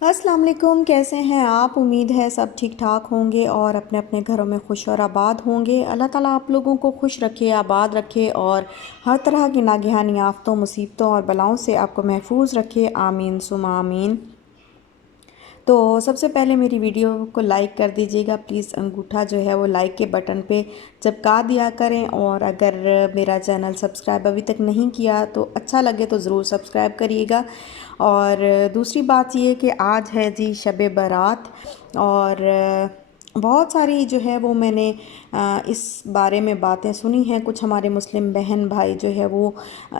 अस्सलाम वालेकुम, कैसे हैं आप? उम्मीद है सब ठीक ठाक होंगे और अपने अपने घरों में खुश और आबाद होंगे। अल्लाह ताला आप लोगों को खुश रखे, आबाद रखे और हर तरह की नागहानी आफ़तों, मुसीबतों और बलाओं से आपको महफूज रखे। आमीन सुमा आमीन। तो सबसे पहले मेरी वीडियो को लाइक कर दीजिएगा प्लीज़। अंगूठा जो है वो लाइक के बटन पे चिपका दिया करें। और अगर मेरा चैनल सब्सक्राइब अभी तक नहीं किया तो अच्छा लगे तो ज़रूर सब्सक्राइब करिएगा। और दूसरी बात ये कि आज है जी शब बारात। और बहुत सारी जो है वो मैंने इस बारे में बातें सुनी हैं। कुछ हमारे मुस्लिम बहन भाई जो है वो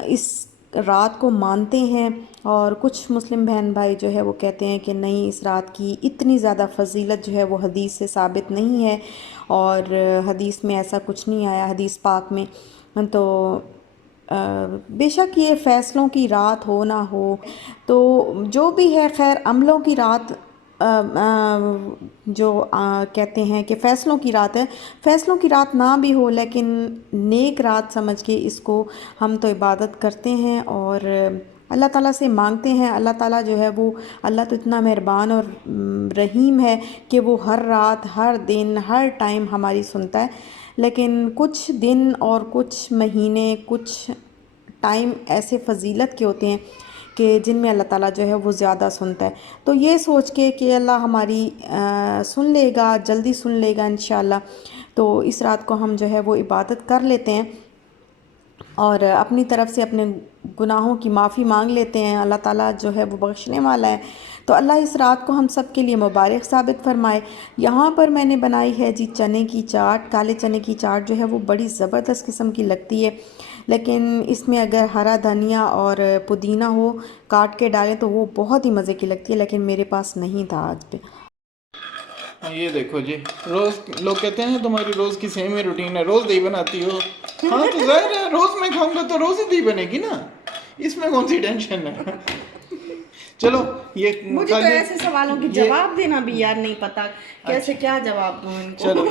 इस रात को मानते हैं और कुछ मुस्लिम बहन भाई जो है वो कहते हैं कि नहीं, इस रात की इतनी ज़्यादा फजीलत जो है वो हदीस से साबित नहीं है और हदीस में ऐसा कुछ नहीं आया, हदीस पाक में। तो बेशक ये फ़ैसलों की रात हो ना हो, तो जो भी है खैर, अमलों की रात जो कहते हैं कि फ़ैसलों की रात है। फ़ैसलों की रात ना भी हो लेकिन नेक रात समझ के इसको हम तो इबादत करते हैं और अल्लाह ताला से मांगते हैं। अल्लाह ताला जो है वो, अल्लाह तो इतना मेहरबान और रहीम है कि वो हर रात, हर दिन, हर टाइम हमारी सुनता है। लेकिन कुछ दिन और कुछ महीने, कुछ टाइम ऐसे फ़जीलत के होते हैं कि जिनमें अल्लाह ताला जो है वो ज़्यादा सुनता है। तो ये सोच के कि अल्लाह हमारी सुन लेगा, जल्दी सुन लेगा इंशाअल्लाह, तो इस रात को हम जो है वो इबादत कर लेते हैं और अपनी तरफ से अपने गुनाहों की माफ़ी मांग लेते हैं। अल्लाह ताला जो है वो बख्शने वाला है। तो अल्लाह इस रात को हम सब के लिए मुबारक साबित फरमाए। यहाँ पर मैंने बनाई है जी चने की चाट। काले चने की चाट जो है वो बड़ी ज़बरदस्त किस्म की लगती है, लेकिन इसमें अगर हरा धनिया और पुदीना हो काट के डालें तो वो बहुत ही मज़े की लगती है, लेकिन मेरे पास नहीं था आज पे। हाँ, ये देखो जी। रोज लोग कहते हैं तुम्हारी रोज की सेम ही रूटीन है, रोज दही बनाती हो। हाँ तो जाहिर है रोज मैं खाऊंगा तो रोज ही दही बनेगी ना, इसमें कौन सी टेंशन है। चलो ये मुझे तो खाली ऐसे सवालों की ये जवाब देना भी यार नहीं पता, कैसे अच्छा, क्या जवाब दूं इनको। चलो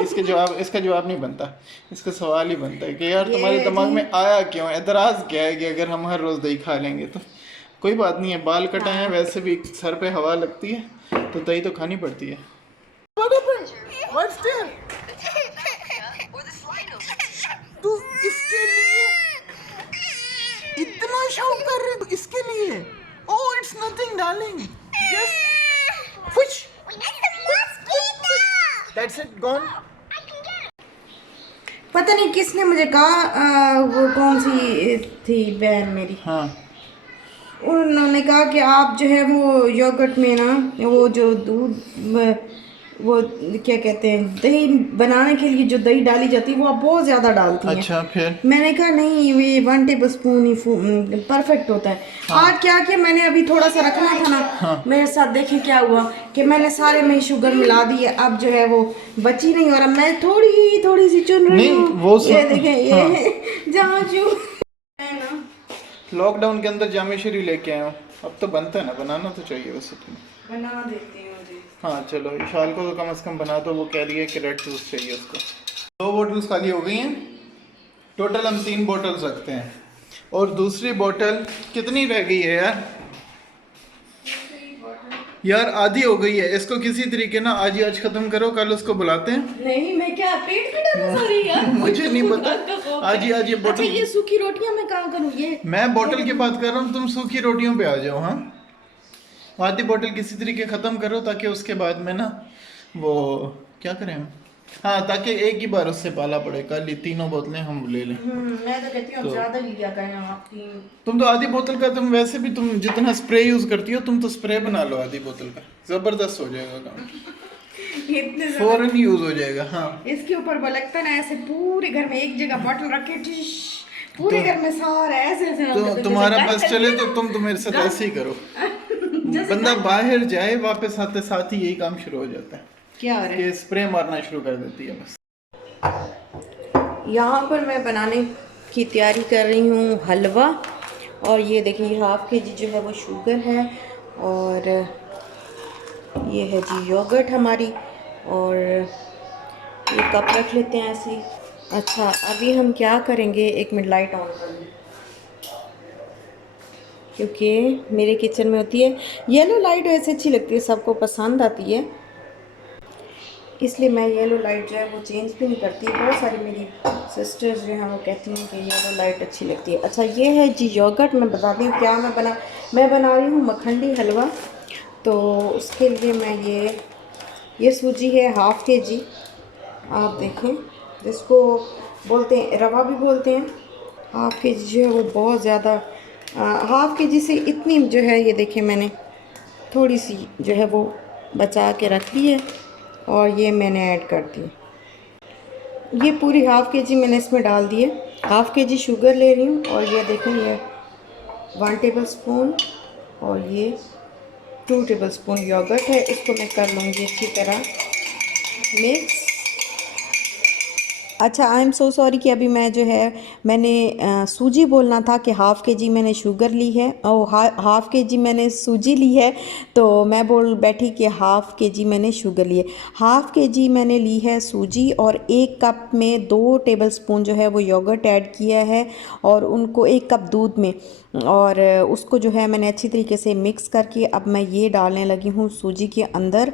इसका जवाब नहीं बनता। इसका सवाल ही बनता है कि यार तुम्हारे ये जी, दिमाग में आया क्यों, एतराज क्या है कि अगर हम हर रोज दही खा लेंगे तो। कोई बात नहीं है, बाल कटाए हैं, हाँ, वैसे भी सर पे हवा लगती है तो दही तो खानी पड़ती है। What happened? What's there? तू इसके लिए इतना शौक कर रहे, तो इसके लिए। Oh it's nothing darling, just push, that's it gone. पता नहीं किसने मुझे कहा, वो कौन सी थी बहन मेरी, हाँ उन्होंने कहा कि आप जो है वो योगर्ट में ना वो जो दूध, वो क्या कहते हैं, दही बनाने के लिए जो दही डाली जाती है वो आप बहुत ज़्यादा डालती हैं। अच्छा फिर। मैंने कहा नहीं, ये 1 टेबल स्पून ही परफेक्ट होता है। हाँ आज क्या किया मैंने, अभी थोड़ा सा रखना था ना हाँ मेरे साथ, देखें क्या हुआ कि मैंने सारे में शुगर मिला दी है। अब जो है वो बची नहीं और अब मैं थोड़ी थोड़ी सी चुन रही नहीं हूँ। वो ये देखें, हाँ, ये जहाँ जो है ना, लॉकडाउन के अंदर जामेश्वरी लेके आया हूँ। अब तो बनता है ना, बनाना तो चाहिए वैसे तुम्हें। बना देती हूँ जी। हाँ चलो, विशाल को तो कम से कम बना दो, वो कह रही है कि रेड जूस चाहिए उसको। 2 बोतल्स खाली हो गई हैं, टोटल हम 3 बोतल्स रखते हैं। और दूसरी बोतल कितनी रह गई है यार? यार आधी हो गई है, इसको किसी तरीके ना आज ही आज खत्म करो, कल उसको बुलाते हैं। नहीं, मैं क्या पेट में डालूं सारी यार? मुझे नहीं पता, बात का खौफ आज है। ही आज ये अच्छा, बोतल। ये सूखी रोटियां मैं कहाँ करूँ? मैं ये बोतल की बात कर रहा हूँ, तुम सूखी रोटियों पे आ जाओ। हाँ आधी बोतल किसी तरीके खत्म करो ताकि उसके बाद में ना वो क्या करें हम। हाँ ताकि एक ही बार उससे पाला पड़े, कल ही 3 बोतलें हम ले लें। मैं तो कहती हूँ तो ज्यादा लिया करें आप तीन। तुम तो आधी बोतल का, तुम वैसे भी तुम जितना स्प्रे यूज करती हो, तुम तो स्प्रे बना लो आधी बोतल का, जबरदस्त हो जाएगा काम, इतने ज्यादा फौरन यूज हो जाएगा। हाँ इसके ऊपर वो लगता है ना, ऐसे पूरे घर में एक जगह बॉटल रखे, टिश, तो पूरे घर में सारे ऐसे ऐसे तो होते थे, जैसे तुम्हारा घर बस चलती चले है तो ना, तुम तो मेरे साथ ऐसे ही करो। घर जैसे बंदा घर। बाहर जाए वापस आते साथ ही यही काम शुरू हो जाता है क्या हो रहा कि है? स्प्रे मारना शुरू कर देती है बस। यहाँ पर मैं बनाने की तैयारी कर रही हूँ हलवा। और ये देखिए हाफ के जी जो है वो शुगर है और ये है जी योगर्ट हमारी। और ये कप रख लेते हैं ऐसे ही। अच्छा, अभी हम क्या करेंगे, 1 मिनट लाइट ऑन कर लें। क्योंकि मेरे किचन में होती है। येलो लाइट वैसे अच्छी लगती है, सबको पसंद आती है, इसलिए मैं येलो लाइट जो है वो चेंज भी नहीं करती। बहुत सारी मेरी सिस्टर्स जो हैं वो कहती हैं कि येलो लाइट अच्छी लगती है। अच्छा ये है जी योगर्ट। मैं बताती हूँ क्या मैं बना रही हूँ मखंडी हलवा। तो उसके लिए मैं ये सूजी है ½ kg। आप देखें, जिसको बोलते हैं रवा भी बोलते हैं। ½ kg जो है वो बहुत ज़्यादा, ½ kg से इतनी जो है ये देखें मैंने थोड़ी सी जो है वो बचा के रख ली है और ये मैंने ऐड कर दी। ये पूरी ½ kg मैंने इसमें डाल दी है। ½ kg शुगर ले रही हूँ और ये देखें ये 1 टेबलस्पून और ये 2 टेबलस्पून योगर्ट है। इसको मैं कर लूँगी अच्छी तरह मिक्स। अच्छा आई एम सो सॉरी कि अभी मैं जो है मैंने सूजी बोलना था कि ½ kg मैंने शुगर ली है और ½ kg मैंने सूजी ली है। तो मैं बोल बैठी कि ½ kg मैंने शुगर ली है। ½ kg मैंने ली है सूजी और 1 कप में 2 टेबलस्पून जो है वो योगर्ट ऐड किया है और उनको 1 कप दूध में, और उसको जो है मैंने अच्छी तरीके से मिक्स करके अब मैं ये डालने लगी हूँ सूजी के अंदर।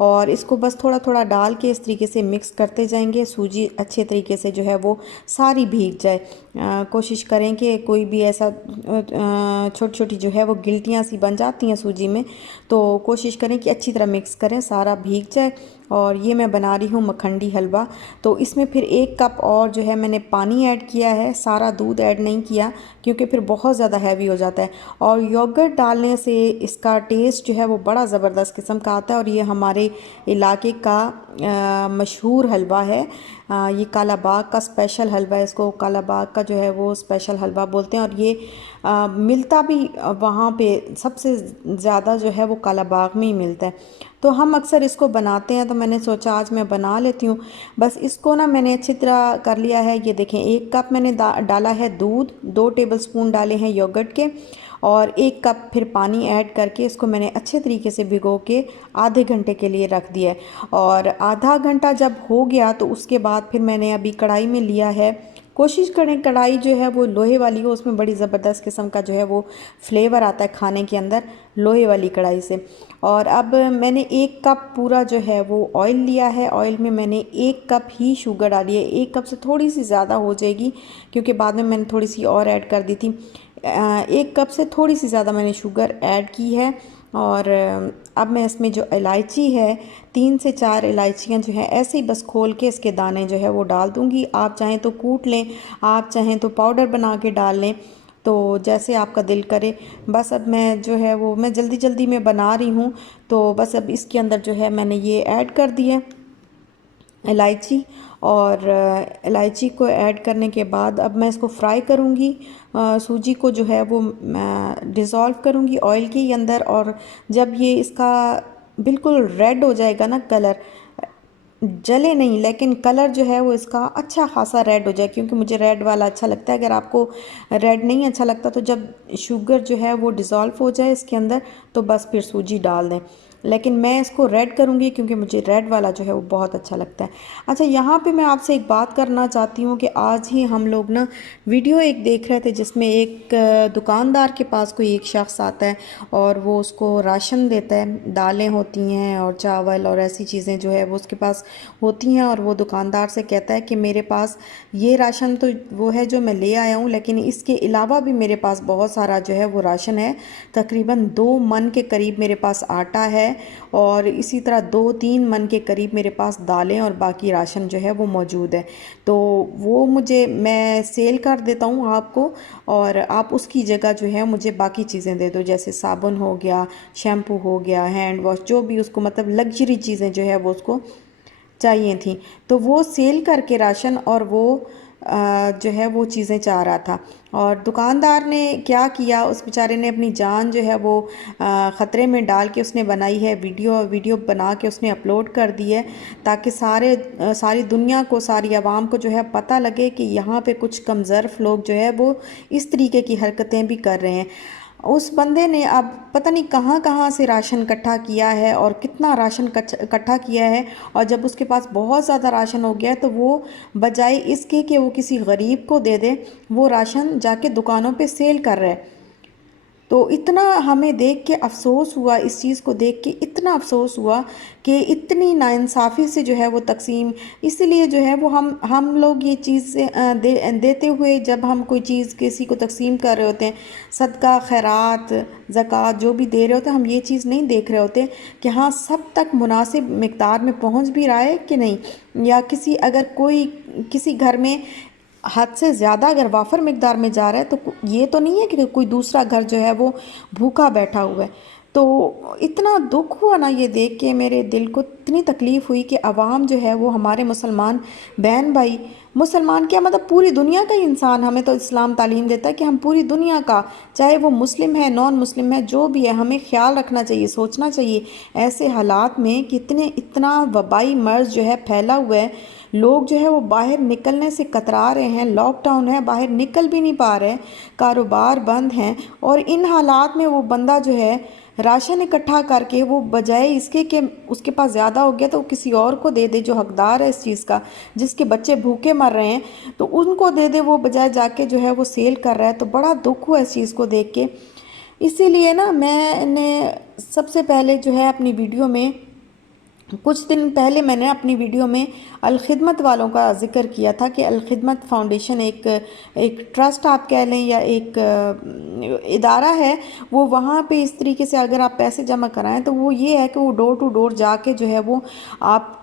और इसको बस थोड़ा थोड़ा डाल के इस तरीके से मिक्स करते जाएंगे। सूजी अच्छे तरीके से जो है वो सारी भीग जाए। कोशिश करें कि कोई भी ऐसा छोटी छोटी जो है वो गिल्टियाँ सी बन जाती हैं सूजी में, तो कोशिश करें कि अच्छी तरह मिक्स करें, सारा भीग जाए। और ये मैं बना रही हूँ मखंडी हलवा। तो इसमें फिर 1 कप और जो है मैंने पानी ऐड किया है, सारा दूध ऐड नहीं किया क्योंकि फिर बहुत ज़्यादा हैवी हो जाता है। और योगर्ट डालने से इसका टेस्ट जो है वो बड़ा ज़बरदस्त किस्म का आता है और ये हमारे इलाके का मशहूर हलवा है। ये काला बाग का स्पेशल हलवा है, इसको काला बाग का जो है वो स्पेशल हलवा बोलते हैं। और ये मिलता भी वहाँ पे सबसे ज़्यादा जो है वो काला बाग में ही मिलता है। तो हम अक्सर इसको बनाते हैं, तो मैंने सोचा आज मैं बना लेती हूँ। बस इसको ना मैंने अच्छी तरह कर लिया है। ये देखें 1 कप मैंने डाला है दूध, 2 टेबलस्पून डाले हैं योगर्ट के और 1 कप फिर पानी ऐड करके इसको मैंने अच्छे तरीके से भिगो के आधे घंटे के लिए रख दिया है। और आधा घंटा जब हो गया तो उसके बाद फिर मैंने अभी कढ़ाई में लिया है। कोशिश करें कढ़ाई जो है वो लोहे वाली हो, उसमें बड़ी ज़बरदस्त किस्म का जो है वो फ्लेवर आता है खाने के अंदर लोहे वाली कढ़ाई से। और अब मैंने 1 कप पूरा जो है वो ऑयल लिया है। ऑयल में मैंने 1 कप ही शुगर डाली है। 1 कप से थोड़ी सी ज़्यादा हो जाएगी क्योंकि बाद में मैंने थोड़ी सी और ऐड कर दी थी। 1 कप से थोड़ी सी ज़्यादा मैंने शुगर ऐड की है। और अब मैं इसमें जो इलायची है 3 से 4 इलायचियाँ जो है ऐसे ही बस खोल के इसके दाने जो है वो डाल दूँगी। आप चाहें तो कूट लें, आप चाहें तो पाउडर बना के डाल लें, तो जैसे आपका दिल करे। बस अब मैं जो है वो मैं जल्दी जल्दी में बना रही हूँ, तो बस अब इसके अंदर जो है मैंने ये ऐड कर दी है इलायची। और इलायची को ऐड करने के बाद अब मैं इसको फ्राई करूँगी। सूजी को जो है वो मैं डिज़ोल्व करूँगी ऑयल के अंदर। और जब ये इसका बिल्कुल रेड हो जाएगा ना कलर, जले नहीं लेकिन कलर जो है वो इसका अच्छा खासा रेड हो जाए, क्योंकि मुझे रेड वाला अच्छा लगता है। अगर आपको रेड नहीं अच्छा लगता तो जब शुगर जो है वो डिज़ोल्व हो जाए इसके अंदर तो बस फिर सूजी डाल दें। लेकिन मैं इसको रेड करूँगी क्योंकि मुझे रेड वाला जो है वो बहुत अच्छा लगता है। अच्छा यहाँ पे मैं आपसे एक बात करना चाहती हूँ कि आज ही हम लोग ना वीडियो एक देख रहे थे जिसमें एक दुकानदार के पास कोई एक शख्स आता है और वो उसको राशन देता है, दालें होती हैं और चावल और ऐसी चीज़ें जो है वो उसके पास होती हैं। और वो दुकानदार से कहता है कि मेरे पास ये राशन तो वो है जो मैं ले आया हूँ, लेकिन इसके अलावा भी मेरे पास बहुत सारा जो है वो राशन है। तकरीबन 2 मन के करीब मेरे पास आटा है और इसी तरह 2-3 मन के करीब मेरे पास दालें और बाकी राशन जो है वो मौजूद है। तो वो मैं सेल कर देता हूँ आपको, और आप उसकी जगह जो है मुझे बाकी चीज़ें दे दो, जैसे साबुन हो गया, शैम्पू हो गया, हैंड वॉश, जो भी उसको मतलब लग्जरी चीज़ें जो है वो उसको चाहिए थी। तो वो सेल करके राशन और वो जो है वो चीज़ें चाह रहा था। और दुकानदार ने क्या किया, उस बेचारे ने अपनी जान जो है वो ख़तरे में डाल के उसने बनाई है वीडियो बना के उसने अपलोड कर दी है, ताकि सारी दुनिया को, सारी आवाम को जो है पता लगे कि यहाँ पे कुछ कमज़र्फ़ लोग जो है वो इस तरीके की हरकतें भी कर रहे हैं। उस बंदे ने अब पता नहीं कहाँ कहाँ से राशन इकट्ठा किया है और कितना राशन इकट्ठा किया है। और जब उसके पास बहुत ज़्यादा राशन हो गया है तो वो बजाय इसके कि वो किसी गरीब को दे दे, वो राशन जाके दुकानों पे सेल कर रहा है। तो इतना हमें देख के अफ़सोस हुआ, इस चीज़ को देख के इतना अफ़सोस हुआ कि इतनी नाइंसाफ़ी से जो है वो तकसीम, इसलिए जो है वो हम लोग ये चीज़ देते हुए जब हम कोई चीज़ किसी को तकसीम कर रहे होते हैं, सदका खैरात ज़कात जो भी दे रहे होते हैं, हम ये चीज़ नहीं देख रहे होते कि हाँ सब तक मुनासिब मिक़दार में पहुंच भी रहा है कि नहीं, या अगर कोई किसी घर में हद से ज़्यादा अगर वाफर मिकदार में जा रहा है तो ये तो नहीं है कि कोई दूसरा घर जो है वो भूखा बैठा हुआ है। तो इतना दुख हुआ ना ये देख के, मेरे दिल को इतनी तकलीफ़ हुई कि अवाम जो है वो हमारे मुसलमान बहन भाई, मुसलमान क्या मतलब पूरी दुनिया का ही इंसान, हमें तो इस्लाम तालीम देता है कि हम पूरी दुनिया का, चाहे वो मुस्लिम है नॉन मुस्लिम है जो भी है, हमें ख्याल रखना चाहिए, सोचना चाहिए ऐसे हालात में कितने इतना वबाई मर्ज़ जो है फैला हुआ है, लोग जो है वो बाहर निकलने से कतरा रहे हैं, लॉकडाउन है, बाहर निकल भी नहीं पा रहे, कारोबार बंद हैं, और इन हालात में वो बंदा जो है राशन इकट्ठा करके वो बजाय इसके कि उसके पास ज़्यादा हो गया तो वो किसी और को दे दे जो हकदार है इस चीज़ का, जिसके बच्चे भूखे मर रहे हैं तो उनको दे दे, वो बजाय जाके जो है वो सेल कर रहा है। तो बड़ा दुख हुआ इस चीज़ को देख के। इसीलिए ना मैंने सबसे पहले जो है अपनी वीडियो में, कुछ दिन पहले मैंने अपनी वीडियो में अलखिदमत वालों का ज़िक्र किया था कि अलखिदमत फाउंडेशन एक ट्रस्ट आप कह लें या एक इदारा है, वो वहाँ पे इस तरीके से अगर आप पैसे जमा कराएं तो वो ये है कि वो डोर टू डोर जाके जो है वो आप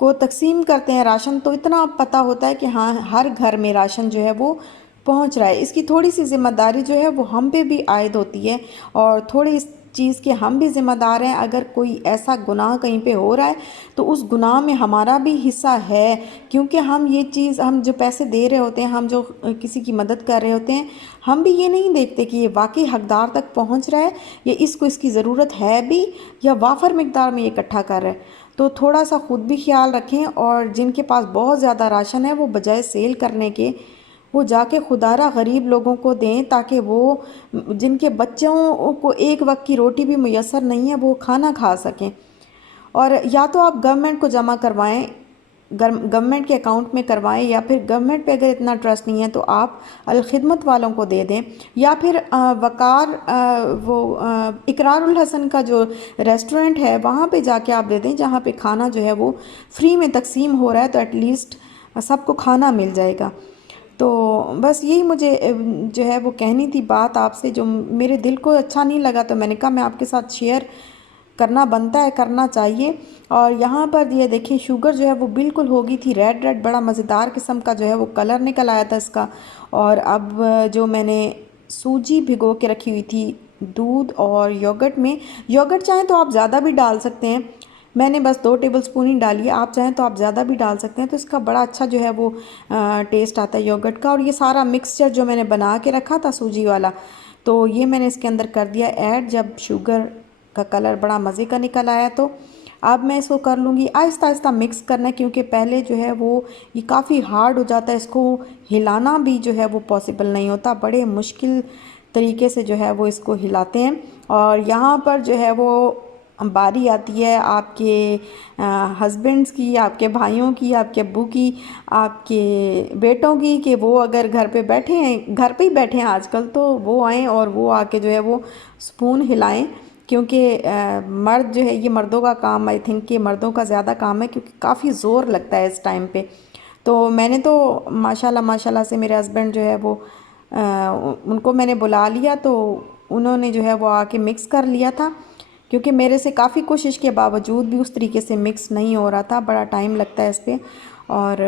को तकसीम करते हैं राशन। तो इतना पता होता है कि हाँ हर घर में राशन जो है वो पहुंच रहा है। इसकी थोड़ी सी ज़िम्मेदारी जो है वो हम पे भी आयद होती है, और थोड़ी इस चीज़ के हम भी ज़िम्मेदार हैं। अगर कोई ऐसा गुनाह कहीं पे हो रहा है तो उस गुनाह में हमारा भी हिस्सा है, क्योंकि हम ये चीज़, हम जो पैसे दे रहे होते हैं, हम जो किसी की मदद कर रहे होते हैं, हम भी ये नहीं देखते कि ये वाकई हकदार तक पहुंच रहा है, या इसको इसकी ज़रूरत है भी, या वाफर मिकदार में ये इकट्ठा कर रहा है। तो थोड़ा सा ख़ुद भी ख्याल रखें, और जिनके पास बहुत ज़्यादा राशन है वो बजाय सेल करने के वो जाके खुदारा गरीब लोगों को दें, ताकि वो जिनके बच्चों को एक वक्त की रोटी भी मुयस्सर नहीं है वो खाना खा सकें। और या तो आप गवर्नमेंट को जमा करवाएं, गवर्नमेंट के अकाउंट में करवाएं, या फिर गवर्नमेंट पे अगर इतना ट्रस्ट नहीं है तो आप अलखिदमत वालों को दे दें, या फिर वकार इकरारुल हसन का जो रेस्टोरेंट है वहाँ पे जाके आप दे दें, जहाँ पे खाना जो है वो फ्री में तकसीम हो रहा है, तो एटलीस्ट सबको खाना मिल जाएगा। तो बस यही मुझे जो है वो कहनी थी बात आपसे, जो मेरे दिल को अच्छा नहीं लगा, तो मैंने कहा मैं आपके साथ शेयर करना बनता है, करना चाहिए। और यहाँ पर ये देखिए शुगर जो है वो बिल्कुल हो गई थी रेड रेड, बड़ा मज़ेदार किस्म का जो है वो कलर निकल आया था इसका। और अब जो मैंने सूजी भिगो के रखी हुई थी दूध और योगर्ट में, योगर्ट चाहें तो आप ज़्यादा भी डाल सकते हैं, मैंने बस 2 टेबलस्पून ही डाली है, आप चाहें तो आप ज़्यादा भी डाल सकते हैं, तो इसका बड़ा अच्छा जो है वो टेस्ट आता है योगर्ट का। और ये सारा मिक्सचर जो मैंने बना के रखा था सूजी वाला, तो ये मैंने इसके अंदर कर दिया ऐड, जब शुगर का कलर बड़ा मज़े का निकल आया। तो अब मैं इसको कर लूँगी, आहिस्ता आहिस्ता मिक्स करना है, क्योंकि पहले जो है वो ये काफ़ी हार्ड हो जाता है, इसको हिलाना भी जो है वो पॉसिबल नहीं होता, बड़े मुश्किल तरीके से जो है वो इसको हिलाते हैं। और यहाँ पर जो है वो बारी आती है आपके हस्बैंड्स की, आपके भाइयों की, आपके अब्बू की, आपके बेटों की, कि वो अगर घर पे बैठे हैं, घर पे ही बैठे हैं आजकल, तो वो आएँ और वो आके जो है वो स्पून हिलाएं, क्योंकि मर्द जो है, ये मर्दों का काम, आई थिंक ये मर्दों का ज़्यादा काम है, क्योंकि काफ़ी ज़ोर लगता है इस टाइम पे। तो मैंने तो माशाल्लाह माशाल्लाह से मेरे हस्बैंड जो है वो उनको मैंने बुला लिया, तो उन्होंने जो है वो आके मिक्स कर लिया था, क्योंकि मेरे से काफ़ी कोशिश के बावजूद भी उस तरीके से मिक्स नहीं हो रहा था, बड़ा टाइम लगता है इस पर। और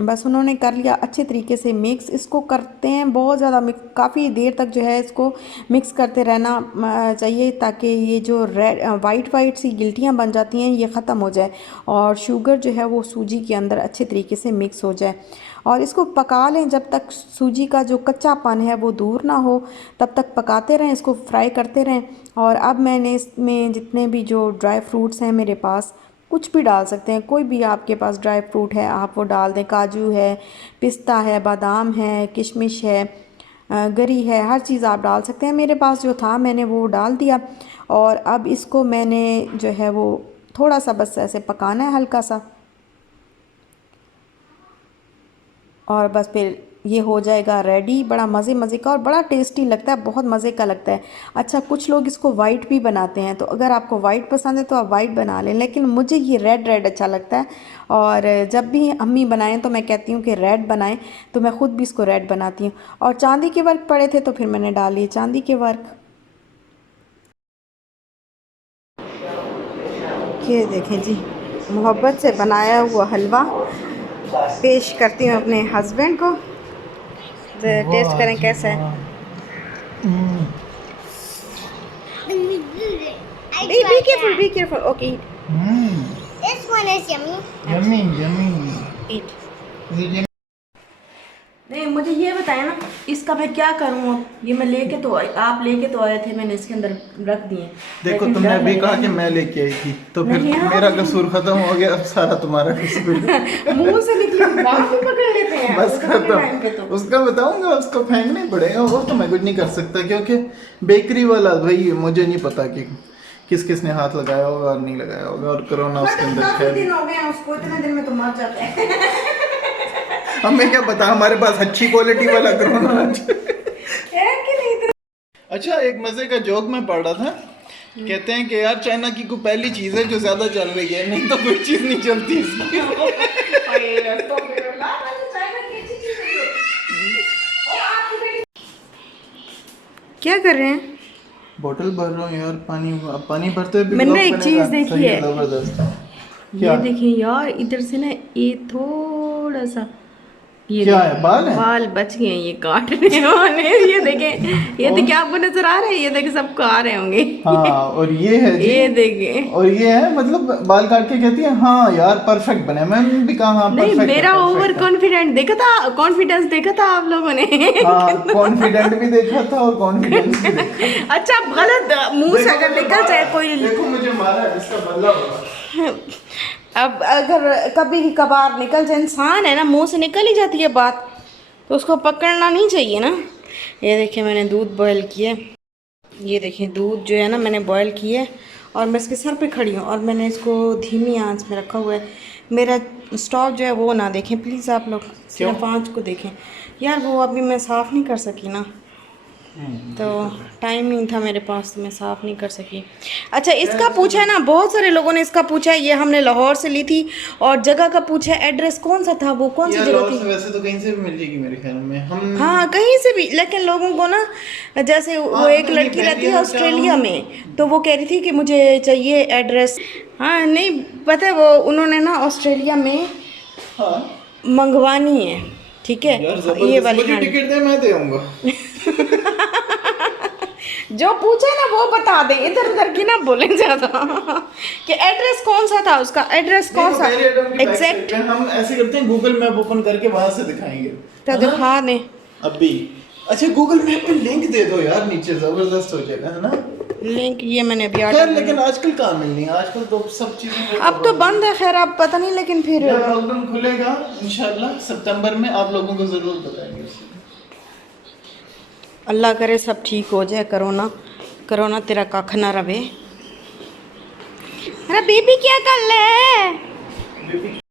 बस उन्होंने कर लिया अच्छे तरीके से मिक्स। इसको करते हैं बहुत ज़्यादा मिक्स, काफ़ी देर तक जो है इसको मिक्स करते रहना चाहिए, ताकि ये जो रेड वाइट वाइट सी गिल्टियाँ बन जाती हैं ये ख़त्म हो जाए, और शुगर जो है वो सूजी के अंदर अच्छे तरीके से मिक्स हो जाए। और इसको पका लें जब तक सूजी का जो कच्चापन है वो दूर ना हो, तब तक पकाते रहें, इसको फ्राई करते रहें। और अब मैंने इसमें जितने भी जो ड्राई फ्रूट्स हैं मेरे पास, कुछ भी डाल सकते हैं, कोई भी आपके पास ड्राई फ्रूट है आप वो डाल दें, काजू है, पिस्ता है, बादाम है, किशमिश है, गरी है, हर चीज़ आप डाल सकते हैं। मेरे पास जो था मैंने वो डाल दिया, और अब इसको मैंने जो है वो थोड़ा सा बस ऐसे पकाना है हल्का सा, और बस फिर ये हो जाएगा रेडी। बड़ा मज़े मज़े का और बड़ा टेस्टी लगता है, बहुत मज़े का लगता है। अच्छा, कुछ लोग इसको वाइट भी बनाते हैं, तो अगर आपको वाइट पसंद है तो आप वाइट बना लें, लेकिन मुझे ये रेड रेड अच्छा लगता है। और जब भी अम्मी बनाएं तो मैं कहती हूँ कि रेड बनाएं, तो मैं ख़ुद भी इसको रेड बनाती हूँ। और चांदी के वर्क पड़े थे तो फिर मैंने डाल लिए चांदी के वर्क। ये देखें जी, मोहब्बत से बनाया हुआ हलवा पेश करती हूँ अपने हस्बैंड को। टेस्ट करें कैसा है। Be careful, be careful. Okay, This one is yummy. Yummy yummy. eat. नहीं, मुझे ये बताएं ना, इसका मैं क्या करूँ अब? ये मैं लेके तो आप लेके तो आए थे, मैंने इसके अंदर रख दिए। देखो लेकिन तुमने डर अभी लग कहा रहा कि मैं लेके आई थी, तो फिर नहीं, हाँ। मेरा कसूर खत्म हो गया, अब सारा तुम्हारा कसूर। है। मुंह से निकली बात भी पकड़ लेते हैं। बस उसको अपने टाइम पे खत्म। तो। उसका बताऊंगा, उसको फेंकना ही पड़ेगा, वो तो मैं कुछ नहीं कर सकता, क्योंकि बेकरी वाला भाई मुझे नहीं पता कि किस किस ने हाथ लगाया होगा और नहीं लगाया होगा, और कोरोना उसके अंदर काफी खैर। दिन हो गए हैं उसको, इतने दिन में तो मर जाते हैं। हमें क्या पता, हमारे पास अच्छी क्वालिटी वाला कोरोना। है कि नहीं? अच्छा, एक मजे का जोक मैं पढ़ रहा था, कहते हैं कि यार चाइना की कोई पहली चीज है जो ज्यादा चल रही है, नहीं तो कोई चीज नहीं चलती इसकी। क्या कर रहे हैं? बोतल भर रहा हूँ यार, पानी। अब पानी भरते हुए भी मैंने vlog एक बनेगा। चीज देखी सही है। जबरदस्त। ये क्या? देखिए यार, इधर से ना ये थोड़ा सा, ये क्या देखें, है, बाल है? बाल बच गए हैं ये काटने वाले। ये देखें, ये देखिए, आपको नजर आ रहा है? ये देखें, सबको आ रहे होंगे। हाँ, और ये है जी, ये देखें। और ये है, मतलब बाल काट के कहती है हाँ यार परफेक्ट बने। मैंने भी कहा हाँ नहीं, परफेक्ट मेरा है, ओवर perfect है। कॉन्फिडेंट देखा था, कॉन्फिडेंस देखा था आप लोगों ने। हाँ, कॉन्फिडेंट भी देखा था और कॉन्फिडेंस भी देखा। अच्छा, गलत मुंह से अगर निकल जाए कोई। देखो मुझे मारा है, इसका बदला होगा। अब अगर कभी कभार निकल जाए, इंसान है ना, मुंह से निकल ही जाती है बात, तो उसको पकड़ना नहीं चाहिए ना। ये देखिए, मैंने दूध बॉयल किया। ये देखिए, दूध जो है ना मैंने बॉयल किया है, और मैं इसके सर पे खड़ी हूँ, और मैंने इसको धीमी आंच में रखा हुआ है। मेरा स्टोव जो है वो ना देखें प्लीज़ आप लोग, सिर्फ आंच को देखें। यार वो अभी मैं साफ़ नहीं कर सकी ना, तो टाइम नहीं था मेरे पास, तो मैं साफ़ नहीं कर सकी। अच्छा, इसका पूछा है ना, बहुत सारे लोगों ने इसका पूछा है। ये हमने लाहौर से ली थी, और जगह का पूछा है, एड्रेस कौन सा था, वो कौन सी यार जगह लाहौर थी? से वैसे तो कहीं से भी मिल जाएगी मेरे ख्याल में। हम हाँ, कहीं से भी, लेकिन लोगों को ना, जैसे वो एक नहीं, लड़की मैं रहती है ये ऑस्ट्रेलिया में, तो वो कह रही थी कि मुझे चाहिए एड्रेस। हाँ, नहीं पता है, वो उन्होंने ना ऑस्ट्रेलिया में हाँ मंगवानी है, ठीक है, यार ये जबरदस्त, वाली मुझे हाँ। टिकट दे, मैं दे आऊंगा। जो पूछे ना वो बता दे, इधर उधर की ना बोले ज्यादा। कि एड्रेस कौन सा था, उसका एड्रेस कौन सा एग्जैक्ट। हम ऐसे करते हैं, गूगल मैप ओपन करके वहां से दिखाएंगे। तो दिखा दे अभी अच्छा, गूगल मैप पे लिंक दे दो यार नीचे, जबरदस्त हो जाएगा, है ना? लिंक। ये मैंने अभी खैर ऑर्डर लेकिन आजकल कहाँ मिलनी है, आजकल तो सब चीजें अब तो बंद है, खैर अब पता नहीं, लेकिन फिर लॉकडाउन खुलेगा इंशाल्लाह सितंबर में, आप लोगों को जरूर बताएंगे। अल्लाह करे सब ठीक हो जाए। करोना तेरा कख ना रवे। अरे बेबी क्या कर ले?